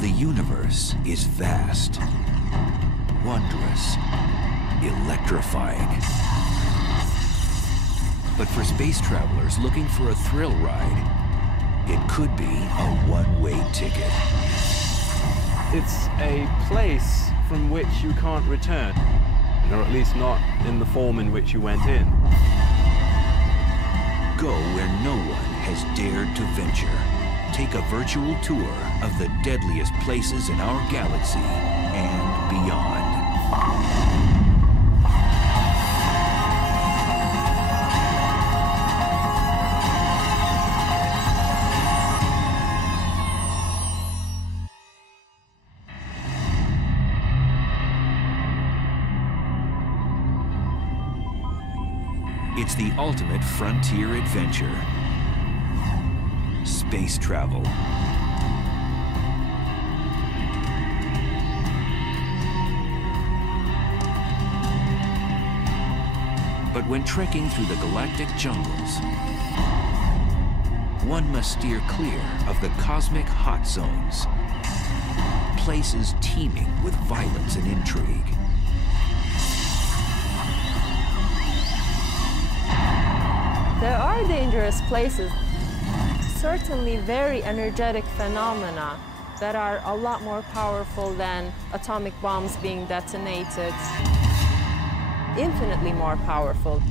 The universe is vast, wondrous, electrifying. But for space travelers looking for a thrill ride, it could be a one-way ticket. It's a place from which you can't return, or at least not in the form in which you went in. Go where no one has dared to venture. Take a virtual tour of the deadliest places in our galaxy and beyond. It's the ultimate frontier adventure. Space travel. But when trekking through the galactic jungles, one must steer clear of the cosmic hot zones, places teeming with violence and intrigue. There are dangerous places, certainly very energetic phenomena that are a lot more powerful than atomic bombs being detonated, infinitely more powerful.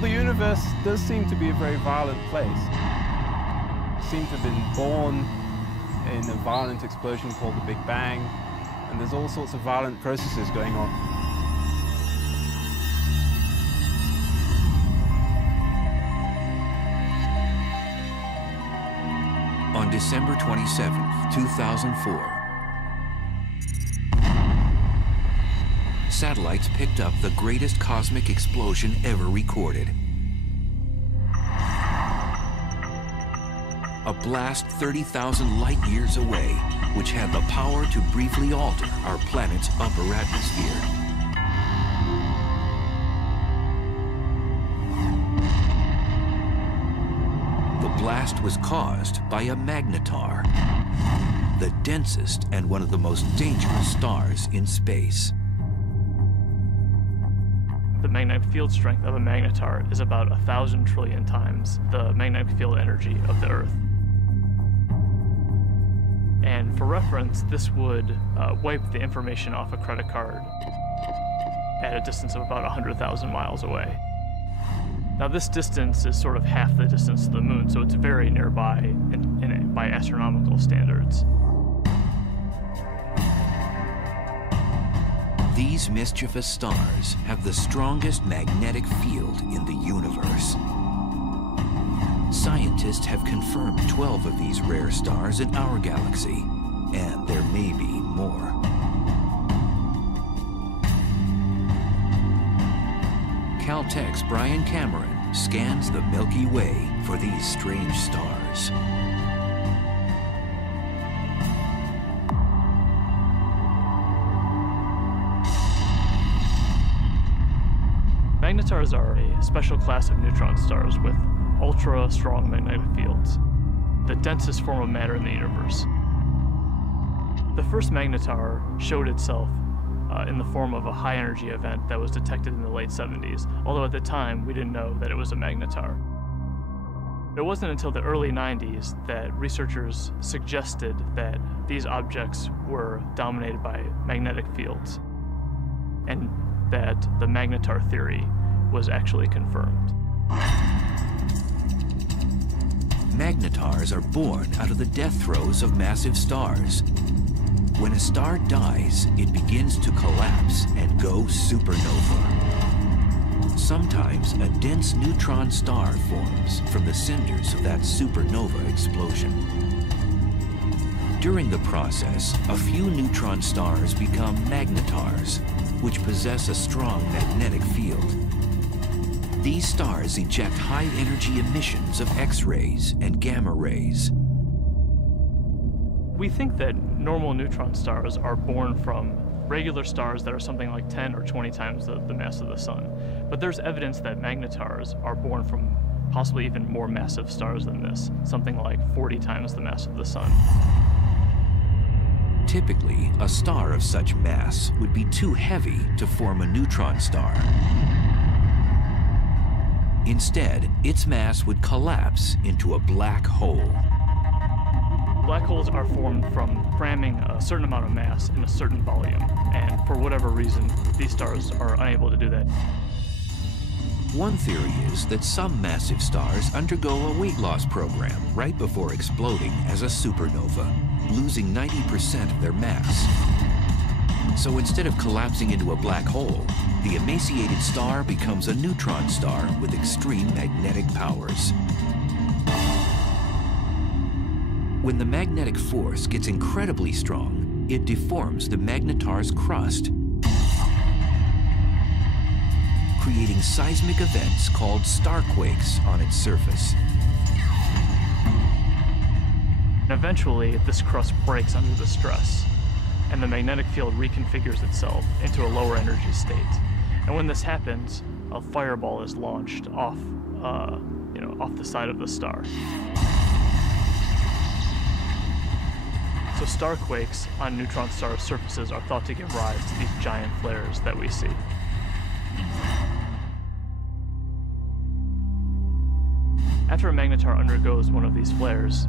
The universe does seem to be a very violent place. It seems to have been born in a violent explosion called the Big Bang, and there's all sorts of violent processes going on. On December 27th, 2004, satellites picked up the greatest cosmic explosion ever recorded. A blast 30,000 light years away, which had the power to briefly alter our planet's upper atmosphere. The blast was caused by a magnetar, the densest and one of the most dangerous stars in space. The magnetic field strength of a magnetar is about 1,000 trillion times the magnetic field energy of the Earth. And for reference, this would wipe the information off a credit card at a distance of about 100,000 miles away. Now this distance is sort of half the distance to the moon, so it's very nearby by astronomical standards. These mischievous stars have the strongest magnetic field in the universe. Scientists have confirmed 12 of these rare stars in our galaxy, and there may be more. Caltech's Brian Cameron scans the Milky Way for these strange stars. Magnetars are a special class of neutron stars with ultra-strong magnetic fields, the densest form of matter in the universe. The first magnetar showed itself in the form of a high-energy event that was detected in the late 70s, although at the time we didn't know that it was a magnetar. It wasn't until the early 90s that researchers suggested that these objects were dominated by magnetic fields, and that the magnetar theory was actually confirmed. Magnetars are born out of the death throes of massive stars. When a star dies, it begins to collapse and go supernova. Sometimes a dense neutron star forms from the cinders of that supernova explosion. During the process, a few neutron stars become magnetars, which possess a strong magnetic field. These stars eject high-energy emissions of X-rays and gamma rays. We think that normal neutron stars are born from regular stars that are something like 10 or 20 times the mass of the sun. But there's evidence that magnetars are born from possibly even more massive stars than this, something like 40 times the mass of the Sun. Typically, a star of such mass would be too heavy to form a neutron star. Instead, its mass would collapse into a black hole. Black holes are formed from cramming a certain amount of mass in a certain volume, and for whatever reason, these stars are unable to do that. One theory is that some massive stars undergo a weight loss program right before exploding as a supernova, losing 90% of their mass. So instead of collapsing into a black hole, the emaciated star becomes a neutron star with extreme magnetic powers. When the magnetic force gets incredibly strong, it deforms the magnetar's crust, creating seismic events called starquakes on its surface. Eventually, this crust breaks under the stress, and the magnetic field reconfigures itself into a lower energy state. And when this happens, a fireball is launched off, off the side of the star. So starquakes on neutron star surfaces are thought to give rise to these giant flares that we see. After a magnetar undergoes one of these flares,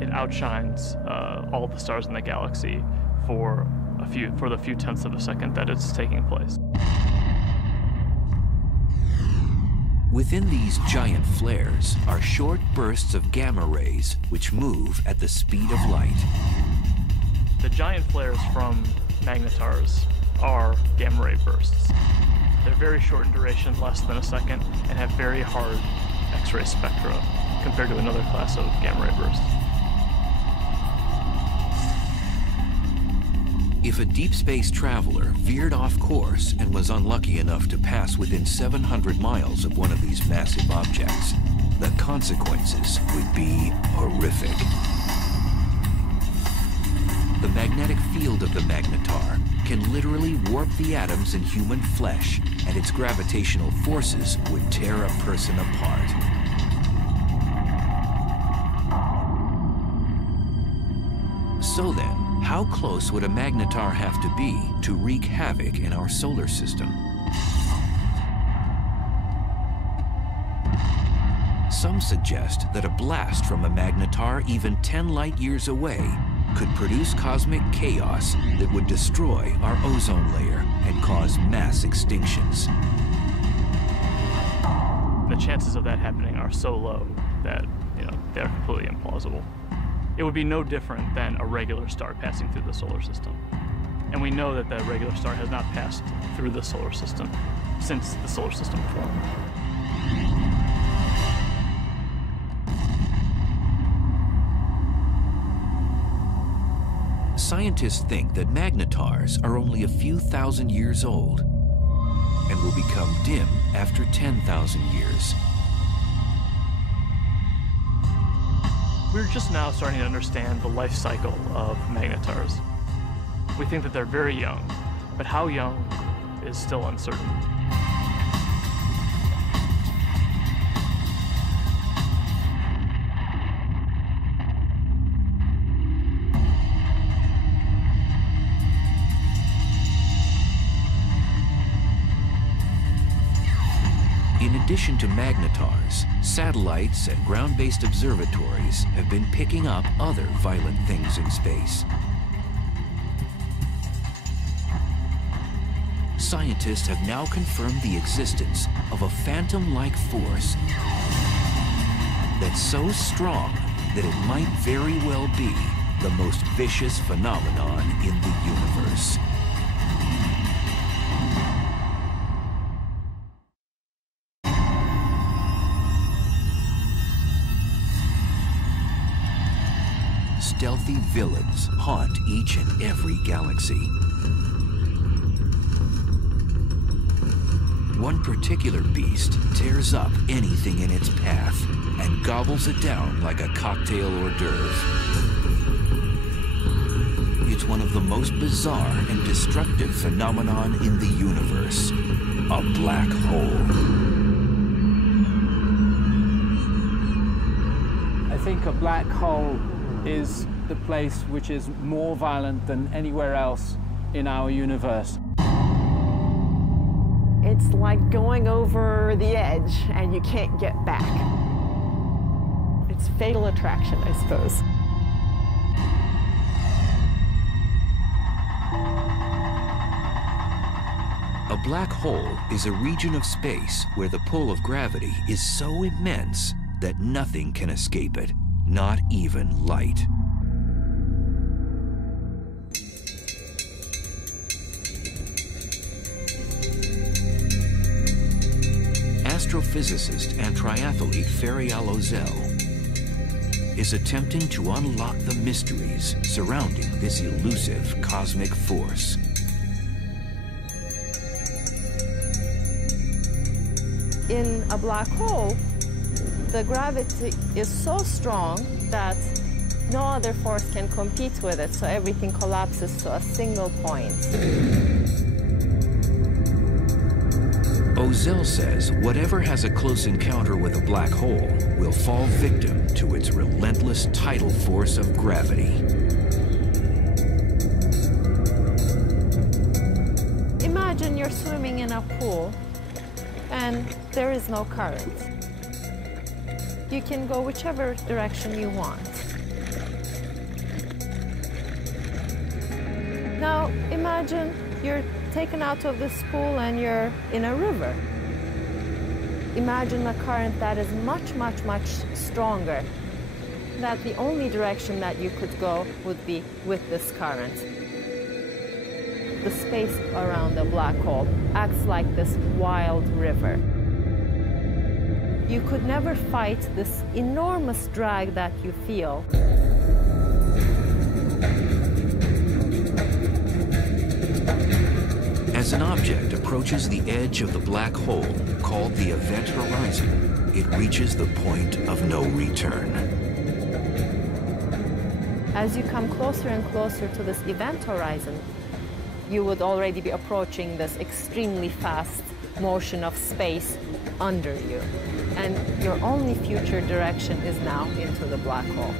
it outshines all of the stars in the galaxy for the few tenths of a second that it's taking place. Within these giant flares are short bursts of gamma rays which move at the speed of light. The giant flares from magnetars are gamma ray bursts. They're very short in duration, less than a second, and have very hard X-ray spectra compared to another class of gamma ray bursts. If a deep space traveler veered off course and was unlucky enough to pass within 700 miles of one of these massive objects, the consequences would be horrific. The magnetic field of the magnetar can literally warp the atoms in human flesh, and its gravitational forces would tear a person apart. So then, how close would a magnetar have to be to wreak havoc in our solar system? Some suggest that a blast from a magnetar even 10 light years away could produce cosmic chaos that would destroy our ozone layer and cause mass extinctions. The chances of that happening are so low that, they're completely implausible. It would be no different than a regular star passing through the solar system. And we know that the regular star has not passed through the solar system since the solar system formed. Scientists think that magnetars are only a few thousand years old and will become dim after 10,000 years. We're just now starting to understand the life cycle of magnetars. We think that they're very young, but how young is still uncertain. In addition to magnetars, satellites and ground-based observatories have been picking up other violent things in space. Scientists have now confirmed the existence of a phantom-like force that's so strong that it might very well be the most vicious phenomenon in the universe. Stealthy villains haunt each and every galaxy. One particular beast tears up anything in its path and gobbles it down like a cocktail hors d'oeuvre. It's one of the most bizarre and destructive phenomenon in the universe, a black hole. think a black hole is the place which is more violent than anywhere else in our universe. It's like going over the edge and you can't get back. It's fatal attraction, I suppose. A black hole is a region of space where the pull of gravity is so immense that nothing can escape it, not even light. Astrophysicist and triathlete Ferial Ozel is attempting to unlock the mysteries surrounding this elusive cosmic force. In a black hole, the gravity is so strong that no other force can compete with it, so everything collapses to a single point. Ozel says whatever has a close encounter with a black hole will fall victim to its relentless tidal force of gravity. Imagine you're swimming in a pool and there is no current. You can go whichever direction you want. Now imagine you're taken out of this pool and you're in a river. Imagine a current that is much, much, much stronger. That the only direction that you could go would be with this current. The space around the black hole acts like this wild river. You could never fight this enormous drag that you feel. As an object approaches the edge of the black hole, called the event horizon, it reaches the point of no return. As you come closer and closer to this event horizon, you would already be approaching this extremely fast motion of space under you. And your only future direction is now into the black hole.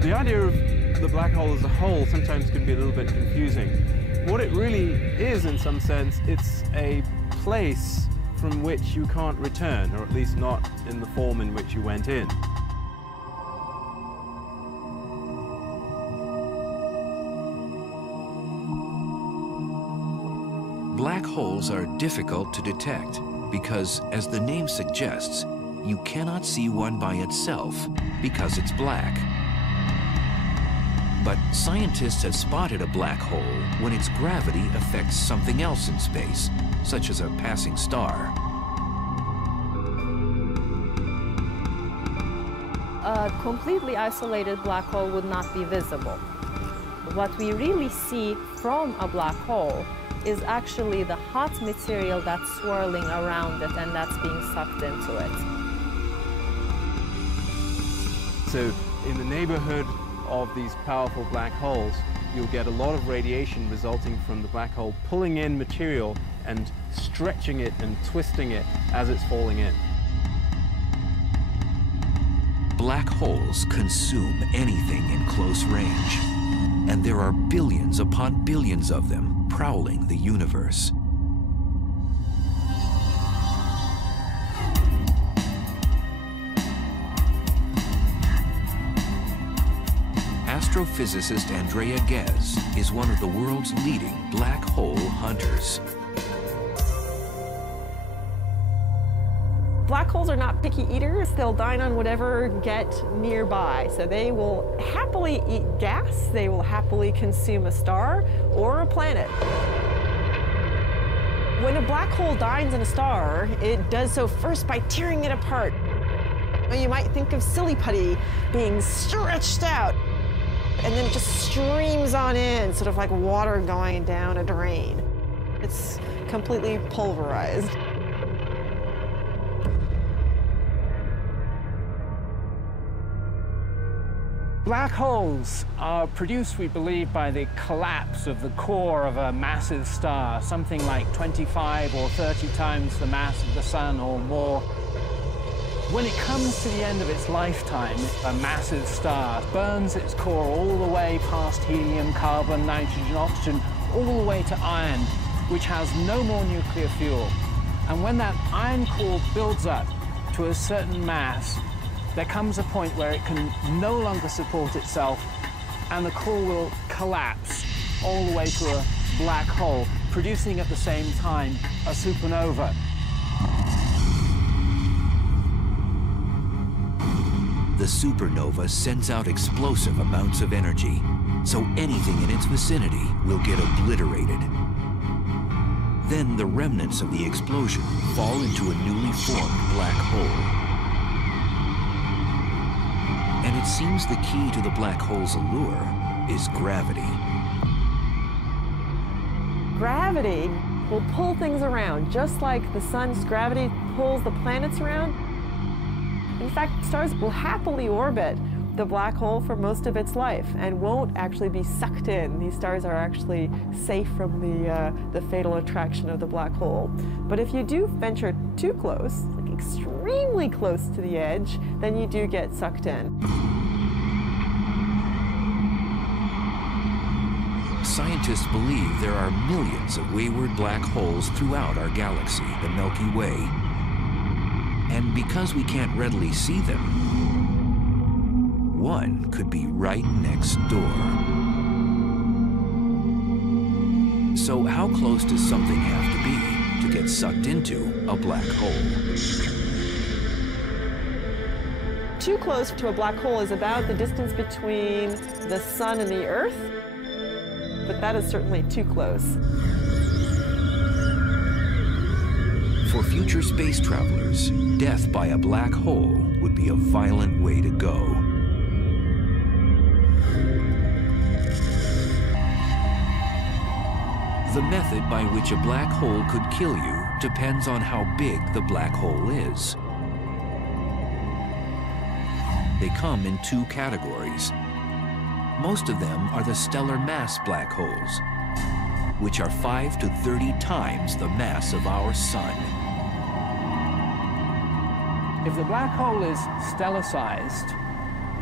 The idea of the black hole as a whole sometimes can be a little bit confusing. What it really is, in some sense, it's a place from which you can't return, or at least not in the form in which you went in. Black holes are difficult to detect because, as the name suggests, you cannot see one by itself because it's black. But scientists have spotted a black hole when its gravity affects something else in space, such as a passing star. A completely isolated black hole would not be visible. What we really see from a black hole is actually the hot material that's swirling around it and that's being sucked into it. So in the neighborhood of these powerful black holes, you'll get a lot of radiation resulting from the black hole pulling in material and stretching it and twisting it as it's falling in. Black holes consume anything in close range, and there are billions upon billions of them prowling the universe. Astrophysicist Andrea Ghez is one of the world's leading black hole hunters. Black holes are not picky eaters. They'll dine on whatever get nearby. So they will happily eat gas. They will happily consume a star or a planet. When a black hole dines on a star, it does so first by tearing it apart. You might think of silly putty being stretched out, and then it just streams on in, sort of like water going down a drain. It's completely pulverized. Black holes are produced, we believe, by the collapse of the core of a massive star, something like 25 or 30 times the mass of the sun or more. When it comes to the end of its lifetime, a massive star burns its core all the way past helium, carbon, nitrogen, oxygen, all the way to iron, which has no more nuclear fuel. And when that iron core builds up to a certain mass, there comes a point where it can no longer support itself, and the core will collapse all the way to a black hole, producing at the same time a supernova. The supernova sends out explosive amounts of energy, so anything in its vicinity will get obliterated. Then the remnants of the explosion fall into a newly formed black hole. And it seems the key to the black hole's allure is gravity. Gravity will pull things around, just like the sun's gravity pulls the planets around. In fact, stars will happily orbit the black hole for most of its life and won't actually be sucked in. These stars are actually safe from the fatal attraction of the black hole. But if you do venture too close, like extremely close to the edge, then you do get sucked in. Scientists believe there are millions of wayward black holes throughout our galaxy, the Milky Way. And because we can't readily see them, one could be right next door. So how close does something have to be to get sucked into a black hole? Too close to a black hole is about the distance between the sun and the Earth, but that is certainly too close. For future space travelers, death by a black hole would be a violent way to go. The method by which a black hole could kill you depends on how big the black hole is. They come in two categories. Most of them are the stellar mass black holes, which are 5 to 30 times the mass of our sun. If the black hole is stellar-sized,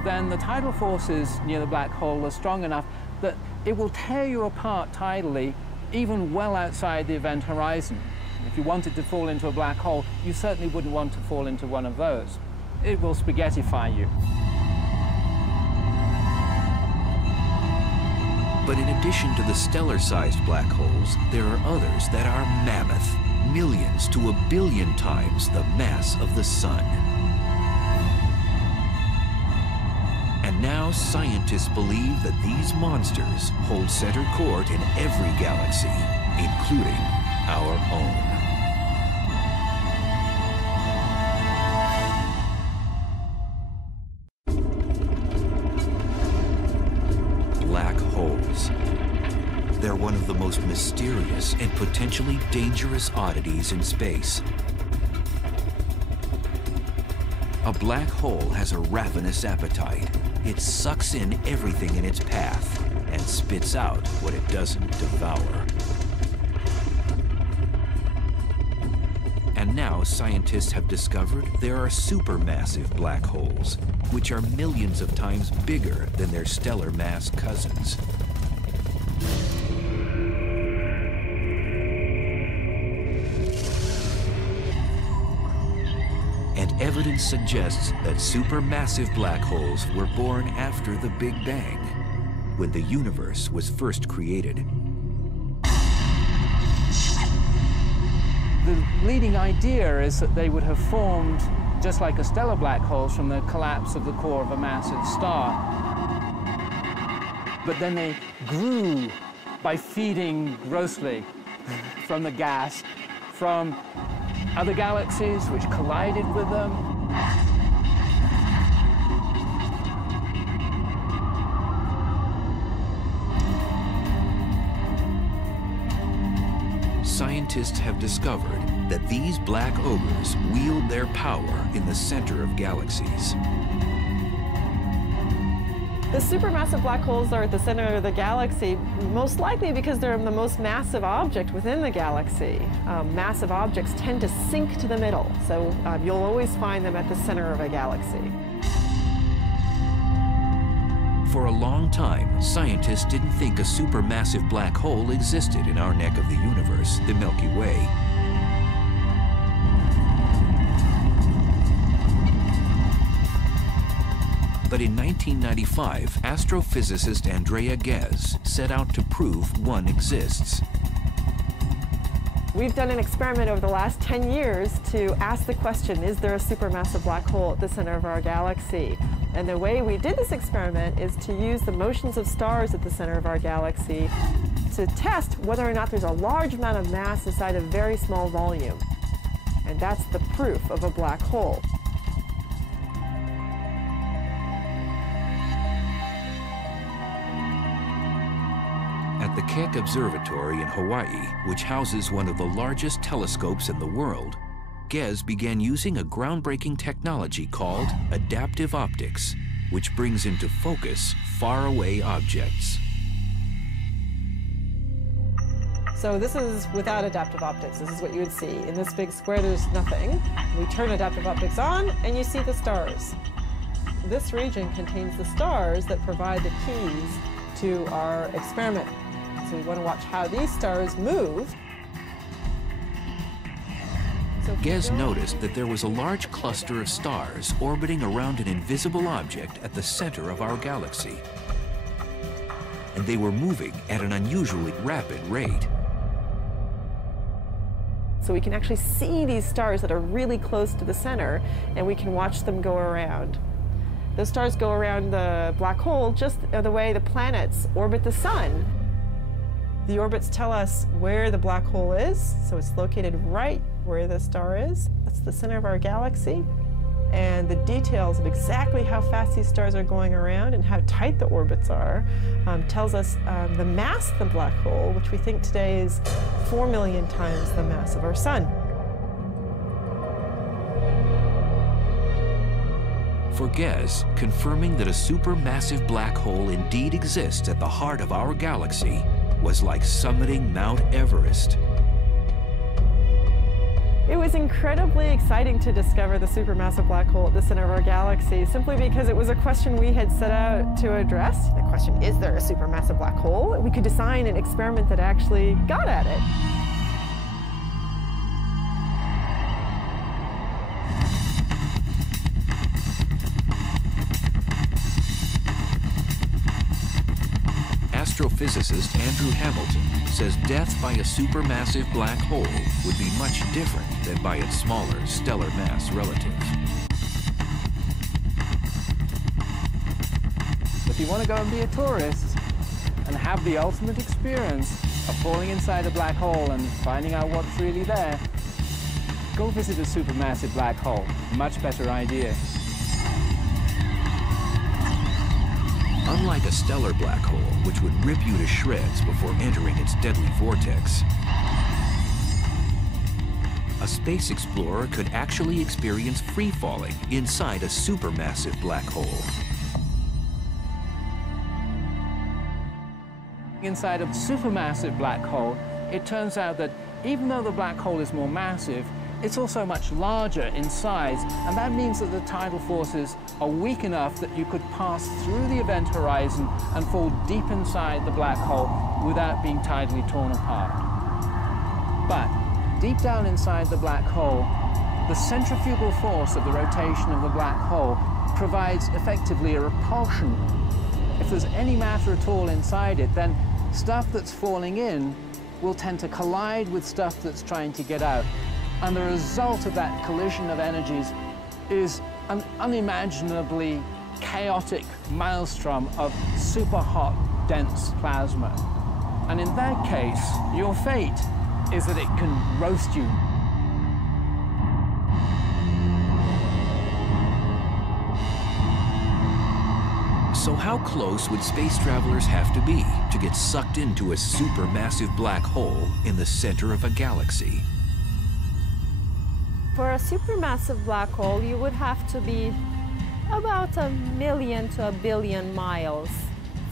then the tidal forces near the black hole are strong enough that it will tear you apart tidally, even well outside the event horizon. If you wanted to fall into a black hole, you certainly wouldn't want to fall into one of those. It will spaghettify you. But in addition to the stellar-sized black holes, there are others that are mammoth, millions to a billion times the mass of the sun. And now scientists believe that these monsters hold center court in every galaxy, including our own. Black holes. They're one of the most mysterious and potentially dangerous oddities in space. A black hole has a ravenous appetite. It sucks in everything in its path and spits out what it doesn't devour. And now scientists have discovered there are supermassive black holes, which are millions of times bigger than their stellar mass cousins. And evidence suggests that supermassive black holes were born after the Big Bang, when the universe was first created. The leading idea is that they would have formed just like a stellar black hole from the collapse of the core of a massive star. But then they grew by feeding grossly from the gas, from other galaxies which collided with them. Scientists have discovered that these black ogres wield their power in the center of galaxies. The supermassive black holes are at the center of the galaxy, most likely because they're the most massive object within the galaxy. Massive objects tend to sink to the middle, so you'll always find them at the center of a galaxy. For a long time, scientists didn't think a supermassive black hole existed in our neck of the universe, the Milky Way. But in 1995, astrophysicist Andrea Ghez set out to prove one exists. We've done an experiment over the last 10 years to ask the question, is there a supermassive black hole at the center of our galaxy? And the way we did this experiment is to use the motions of stars at the center of our galaxy to test whether or not there's a large amount of mass inside a very small volume. And that's the proof of a black hole. At the Keck Observatory in Hawaii, which houses one of the largest telescopes in the world, Ghez began using a groundbreaking technology called adaptive optics, which brings into focus faraway objects. So this is without adaptive optics. This is what you would see. In this big square, there's nothing. We turn adaptive optics on, and you see the stars. This region contains the stars that provide the keys to our experiment. So we want to watch how these stars move. Ghez noticed that there was a large cluster of stars orbiting around an invisible object at the center of our galaxy. And they were moving at an unusually rapid rate. So we can actually see these stars that are really close to the center, and we can watch them go around. Those stars go around the black hole just the way the planets orbit the sun. The orbits tell us where the black hole is, so it's located right where the star is. That's the center of our galaxy. And the details of exactly how fast these stars are going around and how tight the orbits are tells us the mass of the black hole, which we think today is 4 million times the mass of our sun. For Ghez, confirming that a supermassive black hole indeed exists at the heart of our galaxy was like summiting Mount Everest. It was incredibly exciting to discover the supermassive black hole at the center of our galaxy, simply because it was a question we had set out to address. The question, is there a supermassive black hole? We could design an experiment that actually got at it. Astrophysicist Andrew Hamilton says death by a supermassive black hole would be much different than by its smaller stellar mass relative. If you want to go and be a tourist and have the ultimate experience of falling inside a black hole and finding out what's really there, go visit a supermassive black hole. Much better idea. Unlike a stellar black hole, which would rip you to shreds before entering its deadly vortex, a space explorer could actually experience free-falling inside a supermassive black hole. Inside a supermassive black hole, it turns out that even though the black hole is more massive, it's also much larger in size, and that means that the tidal forces are weak enough that you could pass through the event horizon and fall deep inside the black hole without being tidally torn apart. But deep down inside the black hole, the centrifugal force of the rotation of the black hole provides effectively a repulsion. If there's any matter at all inside it, then stuff that's falling in will tend to collide with stuff that's trying to get out. And the result of that collision of energies is an unimaginably chaotic maelstrom of super hot, dense plasma. And in that case, your fate is that it can roast you. So how close would space travelers have to be to get sucked into a supermassive black hole in the center of a galaxy? For a supermassive black hole, you would have to be About 1 million to 1 billion miles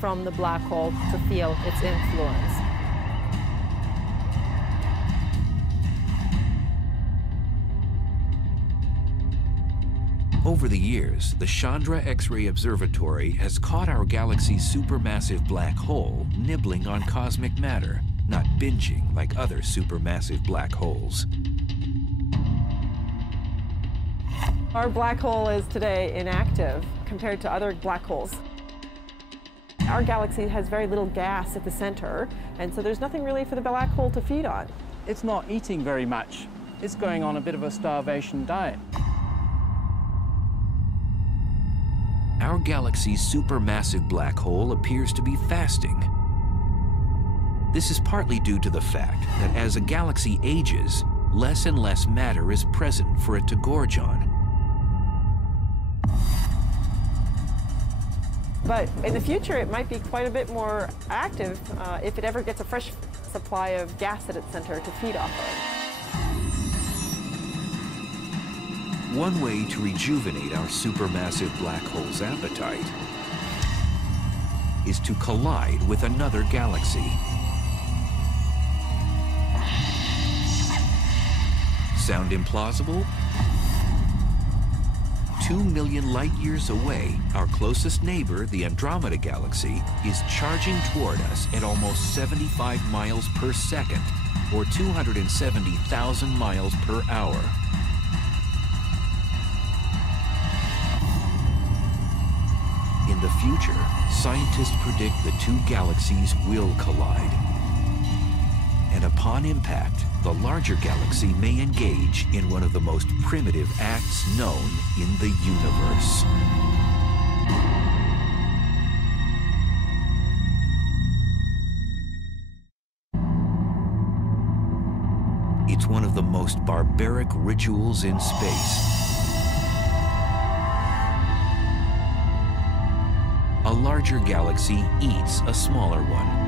from the black hole to feel its influence. Over the years, the Chandra X-ray Observatory has caught our galaxy's supermassive black hole nibbling on cosmic matter, not binging like other supermassive black holes. Our black hole is today inactive compared to other black holes. Our galaxy has very little gas at the center, and so there's nothing really for the black hole to feed on. It's not eating very much. It's going on a bit of a starvation diet. Our galaxy's supermassive black hole appears to be fasting. This is partly due to the fact that as a galaxy ages, less and less matter is present for it to gorge on. But in the future, it might be quite a bit more active if it ever gets a fresh supply of gas at its center to feed off of. One way to rejuvenate our supermassive black hole's appetite is to collide with another galaxy. Sound implausible? 2 million light-years away, our closest neighbor, the Andromeda Galaxy, is charging toward us at almost 75 miles per second, or 270,000 miles per hour. In the future, scientists predict the two galaxies will collide. And upon impact, the larger galaxy may engage in one of the most primitive acts known in the universe. It's one of the most barbaric rituals in space. A larger galaxy eats a smaller one.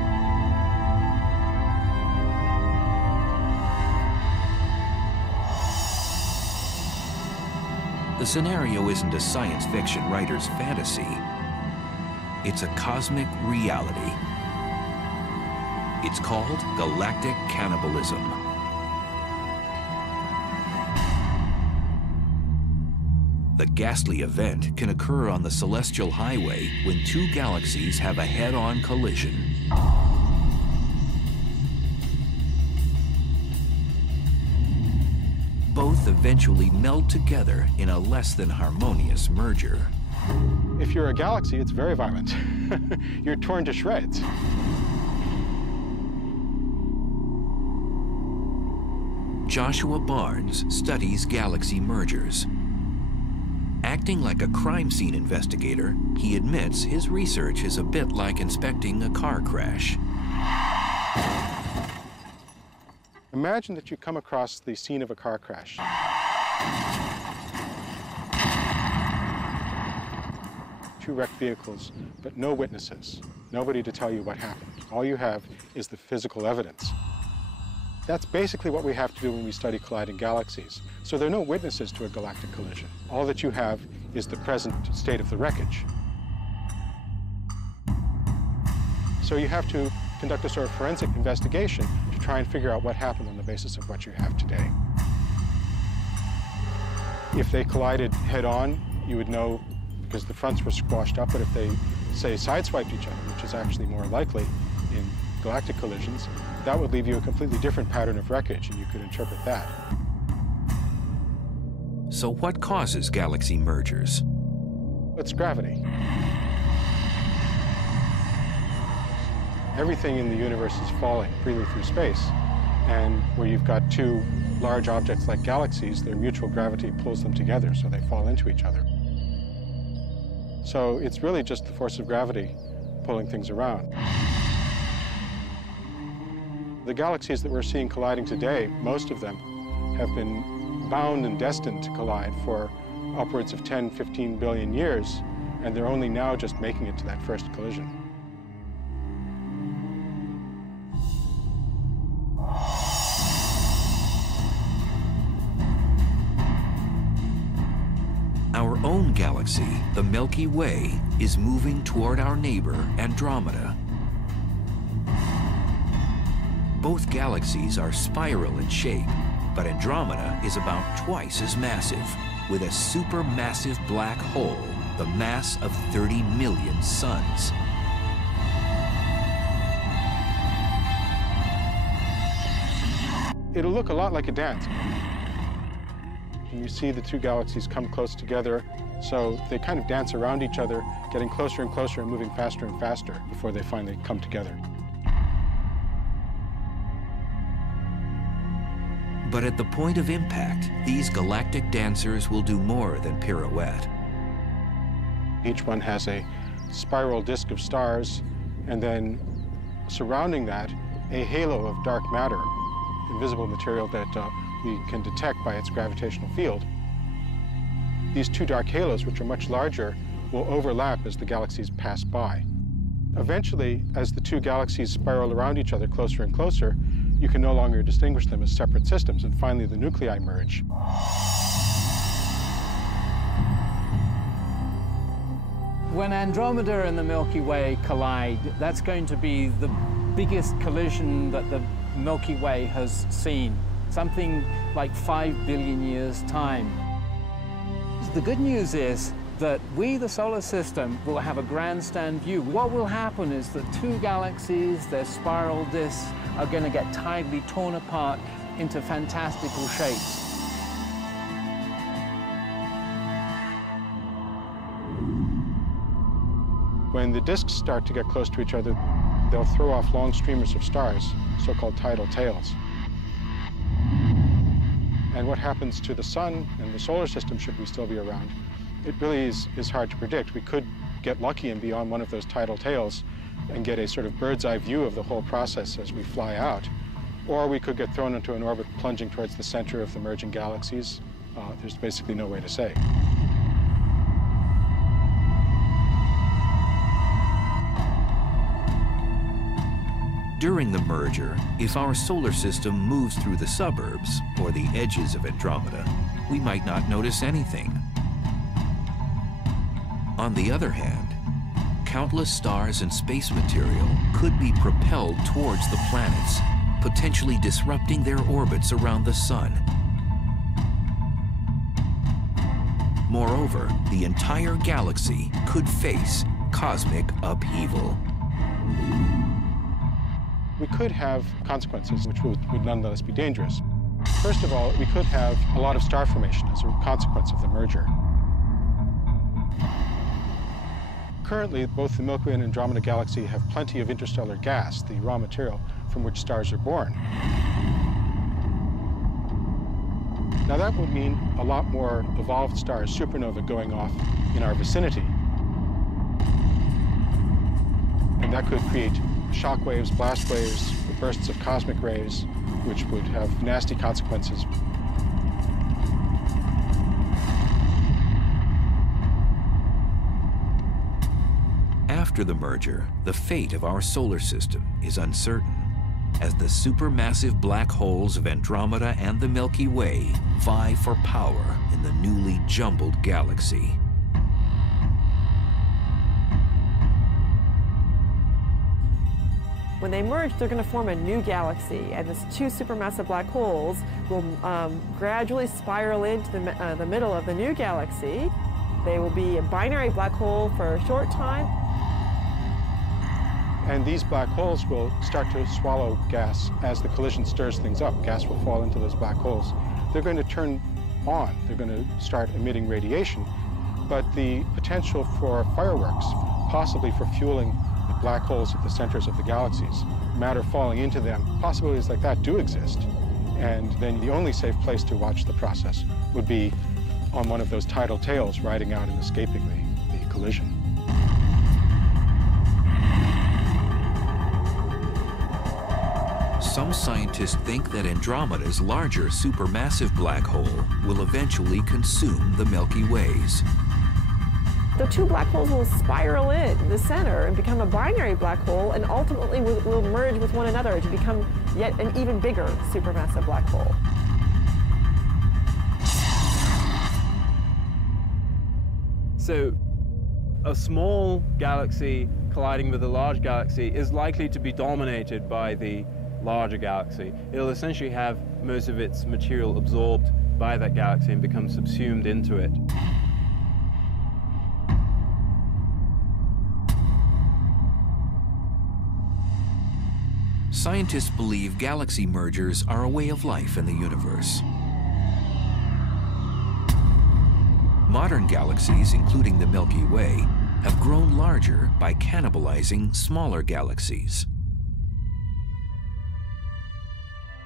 The scenario isn't a science fiction writer's fantasy. It's a cosmic reality. It's called galactic cannibalism. The ghastly event can occur on the celestial highway when two galaxies have a head-on collision. Both eventually meld together in a less than harmonious merger. If you're a galaxy, it's very violent. You're torn to shreds. Joshua Barnes studies galaxy mergers. Acting like a crime scene investigator, he admits his research is a bit like inspecting a car crash. Imagine that you come across the scene of a car crash. Two wrecked vehicles, but no witnesses. Nobody to tell you what happened. All you have is the physical evidence. That's basically what we have to do when we study colliding galaxies. So there are no witnesses to a galactic collision. All that you have is the present state of the wreckage. So you have to conduct a sort of forensic investigation to try and figure out what happened on the basis of what you have today. If they collided head-on, you would know because the fronts were squashed up, but if they, say, sideswiped each other, which is actually more likely in galactic collisions, that would leave you a completely different pattern of wreckage, and you could interpret that. So what causes galaxy mergers? It's gravity. Everything in the universe is falling freely through space, and where you've got two large objects like galaxies, their mutual gravity pulls them together, so they fall into each other. So it's really just the force of gravity pulling things around. The galaxies that we're seeing colliding today, most of them have been bound and destined to collide for upwards of 10, 15 billion years, and they're only now just making it to that first collision. Our own galaxy, the Milky Way, is moving toward our neighbor, Andromeda. Both galaxies are spiral in shape, but Andromeda is about twice as massive, with a supermassive black hole, the mass of 30 million suns. It'll look a lot like a dance. And you see the two galaxies come close together, so they kind of dance around each other, getting closer and closer and moving faster and faster before they finally come together. But at the point of impact, these galactic dancers will do more than pirouette. Each one has a spiral disk of stars, and then surrounding that, a halo of dark matter, invisible material that we can detect by its gravitational field. These two dark halos, which are much larger, will overlap as the galaxies pass by. Eventually, as the two galaxies spiral around each other closer and closer, you can no longer distinguish them as separate systems, and finally the nuclei merge. When Andromeda and the Milky Way collide, that's going to be the biggest collision that the Milky Way has seen, something like 5 billion years' time. The good news is that we, the solar system, will have a grandstand view. What will happen is that two galaxies, their spiral disks, are going to get tidally torn apart into fantastical shapes. When the disks start to get close to each other, they'll throw off long streamers of stars, so-called tidal tails. And what happens to the sun and the solar system, should we still be around, it really is hard to predict. We could get lucky and be on one of those tidal tails and get a sort of bird's eye view of the whole process as we fly out. Or we could get thrown into an orbit plunging towards the center of the merging galaxies. There's basically no way to say. During the merger, if our solar system moves through the suburbs or the edges of Andromeda, we might not notice anything. On the other hand, countless stars and space material could be propelled towards the planets, potentially disrupting their orbits around the sun. Moreover, the entire galaxy could face cosmic upheaval. We could have consequences which would nonetheless be dangerous. First of all, we could have a lot of star formation as a consequence of the merger. Currently, both the Milky Way and Andromeda galaxy have plenty of interstellar gas, the raw material from which stars are born. Now that would mean a lot more evolved stars, supernova, going off in our vicinity. And that could create shock waves, blast waves, bursts of cosmic rays, which would have nasty consequences. After the merger, the fate of our solar system is uncertain, as the supermassive black holes of Andromeda and the Milky Way vie for power in the newly jumbled galaxy. When they merge, they're going to form a new galaxy, and these two supermassive black holes will gradually spiral into the middle of the new galaxy. They will be a binary black hole for a short time. And these black holes will start to swallow gas as the collision stirs things up. Gas will fall into those black holes. They're going to turn on. They're going to start emitting radiation. But the potential for fireworks, possibly for fueling the black holes at the centers of the galaxies, matter falling into them, possibilities like that do exist. And then the only safe place to watch the process would be on one of those tidal tails riding out and escaping the collision. Some scientists think that Andromeda's larger supermassive black hole will eventually consume the Milky Ways. The two black holes will spiral in the center and become a binary black hole, and ultimately will merge with one another to become yet an even bigger supermassive black hole. So a small galaxy colliding with a large galaxy is likely to be dominated by the larger galaxy. It'll essentially have most of its material absorbed by that galaxy and become subsumed into it. Scientists believe galaxy mergers are a way of life in the universe. Modern galaxies, including the Milky Way, have grown larger by cannibalizing smaller galaxies.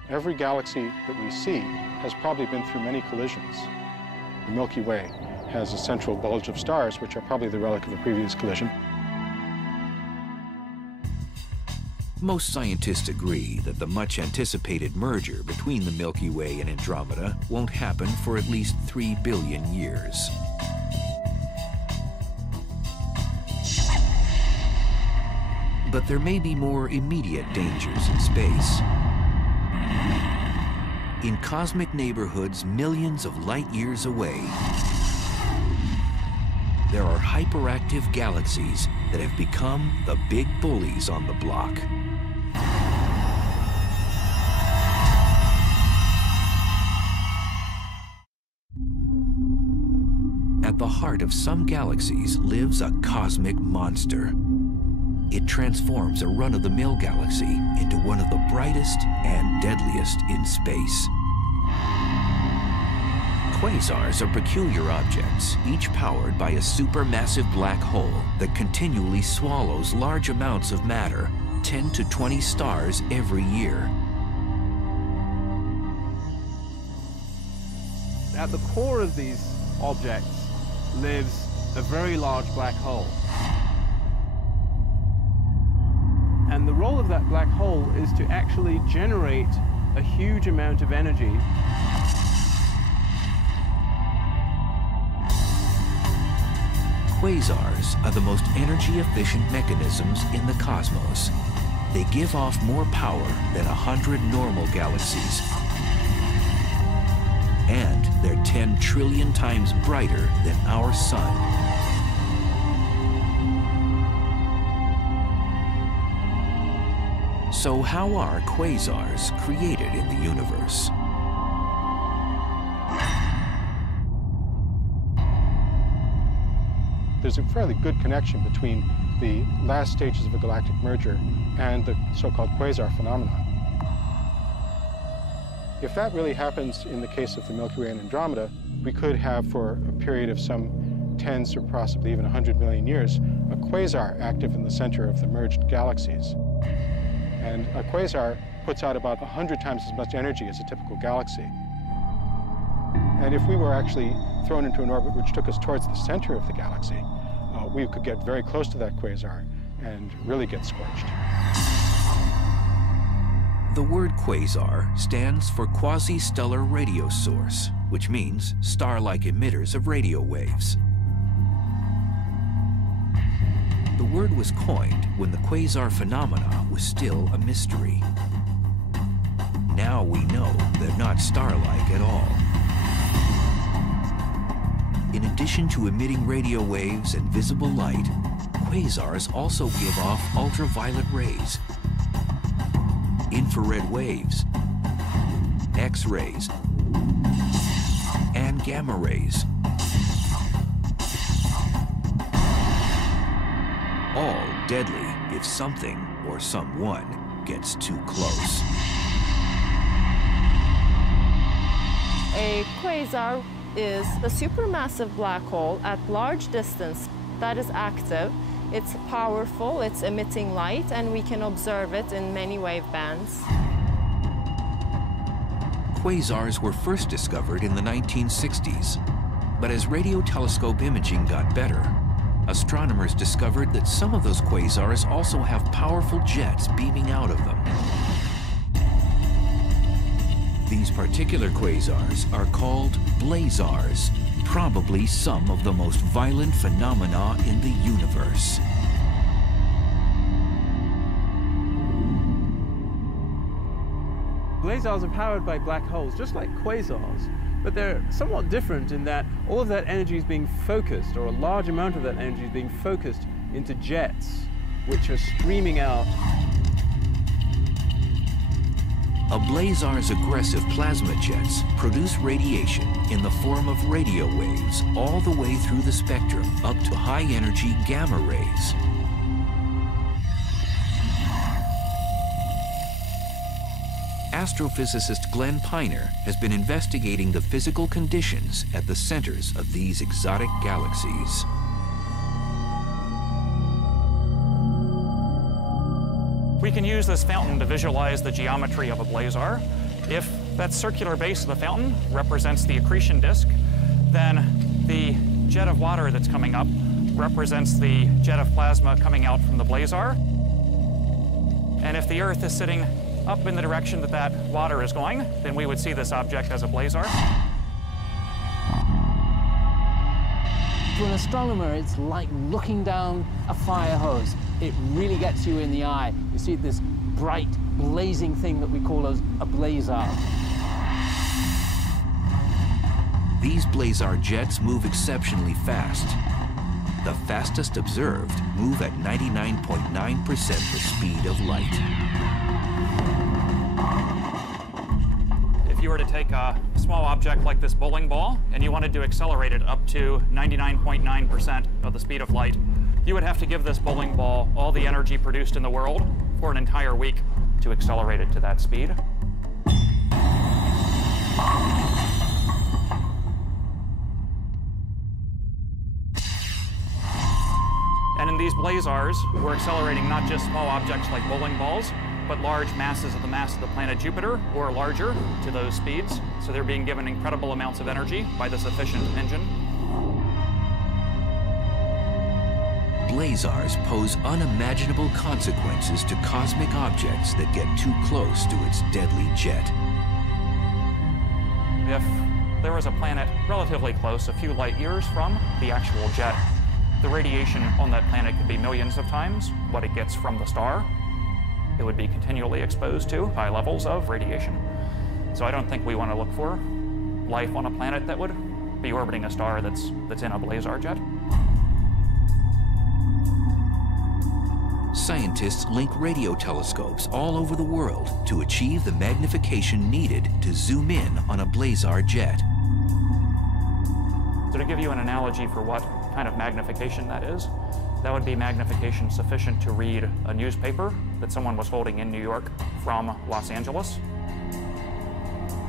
Every galaxy that we see has probably been through many collisions. The Milky Way has a central bulge of stars, which are probably the relic of a previous collision. Most scientists agree that the much-anticipated merger between the Milky Way and Andromeda won't happen for at least 3 billion years. But there may be more immediate dangers in space. In cosmic neighborhoods millions of light years away, there are hyperactive galaxies that have become the big bullies on the block. At the heart of some galaxies lives a cosmic monster. It transforms a run-of-the-mill galaxy into one of the brightest and deadliest in space. Quasars are peculiar objects, each powered by a supermassive black hole that continually swallows large amounts of matter, 10 to 20 stars every year. At the core of these objects lives a very large black hole. And the role of that black hole is to actually generate a huge amount of energy. Quasars are the most energy-efficient mechanisms in the cosmos. They give off more power than 100 normal galaxies. And they're 10 trillion times brighter than our sun. So how are quasars created in the universe? There's a fairly good connection between the last stages of a galactic merger and the so-called quasar phenomenon. If that really happens in the case of the Milky Way and Andromeda, we could have, for a period of some tens or possibly even 100 million years, a quasar active in the center of the merged galaxies. And a quasar puts out about 100 times as much energy as a typical galaxy. And if we were actually thrown into an orbit which took us towards the center of the galaxy, we could get very close to that quasar and really get scorched. The word quasar stands for quasi-stellar radio source, which means star-like emitters of radio waves. The word was coined when the quasar phenomena was still a mystery. Now we know they're not star-like at all. In addition to emitting radio waves and visible light, quasars also give off ultraviolet rays, infrared waves, X-rays, and gamma rays. All deadly if something or someone gets too close. A quasar is a supermassive black hole at large distance that is active. It's powerful, it's emitting light, and we can observe it in many wave bands. Quasars were first discovered in the 1960s, but as radio telescope imaging got better, astronomers discovered that some of those quasars also have powerful jets beaming out of them. These particular quasars are called blazars, probably some of the most violent phenomena in the universe. Blazars are powered by black holes, just like quasars, but they're somewhat different in that all of that energy is being focused, or a large amount of that energy is being focused into jets, which are streaming out. A blazar's aggressive plasma jets produce radiation in the form of radio waves all the way through the spectrum up to high-energy gamma rays. Astrophysicist Glenn Piner has been investigating the physical conditions at the centers of these exotic galaxies. We can use this fountain to visualize the geometry of a blazar. If that circular base of the fountain represents the accretion disk, then the jet of water that's coming up represents the jet of plasma coming out from the blazar. And if the Earth is sitting up in the direction that that water is going, then we would see this object as a blazar. To an astronomer, it's like looking down a fire hose. It really gets you in the eye. You see this bright, blazing thing that we call a blazar. These blazar jets move exceptionally fast. The fastest observed move at 99.9% the speed of light. If you were to take a small object like this bowling ball and you wanted to accelerate it up to 99.9% of the speed of light, you would have to give this bowling ball all the energy produced in the world for an entire week to accelerate it to that speed. And in these blazars, we're accelerating not just small objects like bowling balls, but large masses of the mass of the planet Jupiter, or larger, to those speeds. So they're being given incredible amounts of energy by this efficient engine. Blazars pose unimaginable consequences to cosmic objects that get too close to its deadly jet. If there was a planet relatively close, a few light years from the actual jet, the radiation on that planet could be millions of times what it gets from the star. It would be continually exposed to high levels of radiation. So I don't think we want to look for life on a planet that would be orbiting a star that's in a blazar jet. Scientists link radio telescopes all over the world to achieve the magnification needed to zoom in on a blazar jet. So to give you an analogy for what kind of magnification that is, that would be magnification sufficient to read a newspaper that someone was holding in New York from Los Angeles.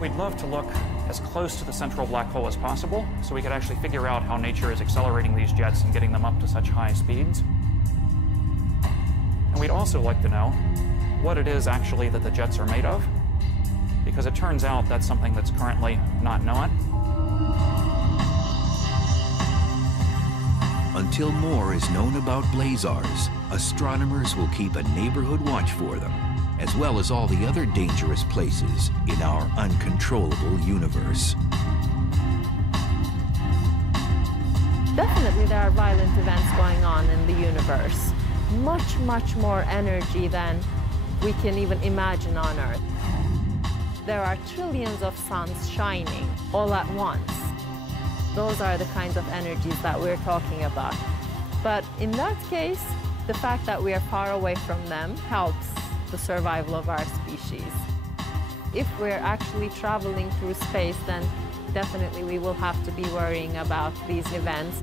We'd love to look as close to the central black hole as possible so we could actually figure out how nature is accelerating these jets and getting them up to such high speeds. And we'd also like to know what it is actually that the jets are made of, because it turns out that's something that's currently not known. Until more is known about blazars, astronomers will keep a neighborhood watch for them, as well as all the other dangerous places in our uncontrollable universe. Definitely there are violent events going on in the universe. Much, much more energy than we can even imagine on Earth. There are trillions of suns shining all at once. Those are the kinds of energies that we're talking about. But in that case, the fact that we are far away from them helps the survival of our species. If we're actually traveling through space, then definitely we will have to be worrying about these events.